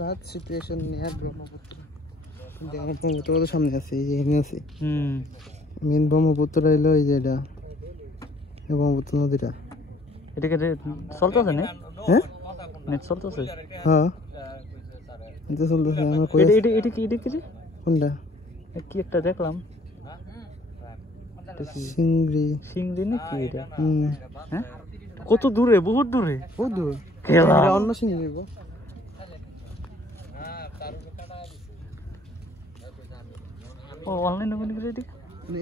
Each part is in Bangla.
Flood situation near Brahmaputra. Brahmaputra তো সামনে আছে, এই যে এখানে আছে। মেন ব্রহ্মপুত্র হইলো এই যে এটা ব্রহ্মপুত্র নদীটা। এটাকে চলতেছে না? হ্যাঁ নেট চলতেছে। হ্যাঁ এটা চলতেছে। আমরা কই এটা কি কোনটা কি একটা দেখলাম চিংড়ি চিংড়ি নাকি এটা? হ্যাঁ কত দূরে, বহুত দূরে, বহুত দূর। খেলা এটা অন্য চিংড়ি নেব। ও অনলাইনে কোন করে এদিকে?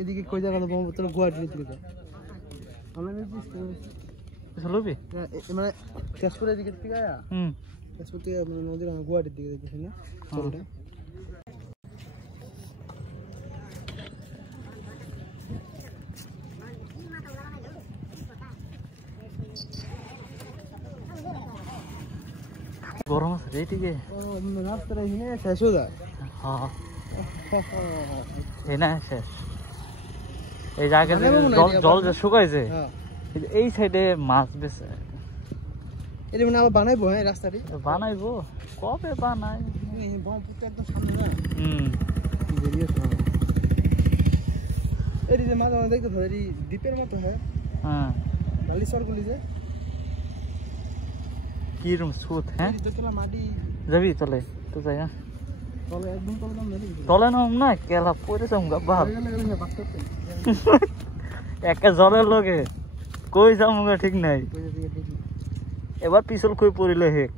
এদিকে কই জায়গা ব্রহ্মপুত্র গুয়াহাটির দিকে অনলাইনে চলবি মানে তেজপুরের দিকে থেকে আয়া তেজপুর থেকে নদীর গুয়াহাটির দিকে দেখতেছি না চলটা। গরম আছে রে এদিকে। রাস্তাটা এখানে শেষ হয়ে যায়। হ্যাঁ এই না শেষ। এই জায়গা জল যে শুকাইছে এই সাইডে মাছ বেছে এটা মানে আবার বানাইবো। হ্যাঁ রাস্তাটি বানাইবো, কবে বানাই? ব্রহ্মপুত্র একদম সামনে না। বেরিয়ে এই যে মাঝে মাঝে দেখতে এই দ্বীপের মতো হয়। হ্যাঁ বালিচরগুলি যে কি রকম স্রোত। হ্যাঁ মাটি যাবি তলে তো যাই। হ্যাঁ তলে একদম তলে নাম জানি তলে নাম না কেলা পড়েছে বাপ একা জলের লগে কই যামুগা ঠিক নাই। এবার পিছল কই পড়িলে হেক।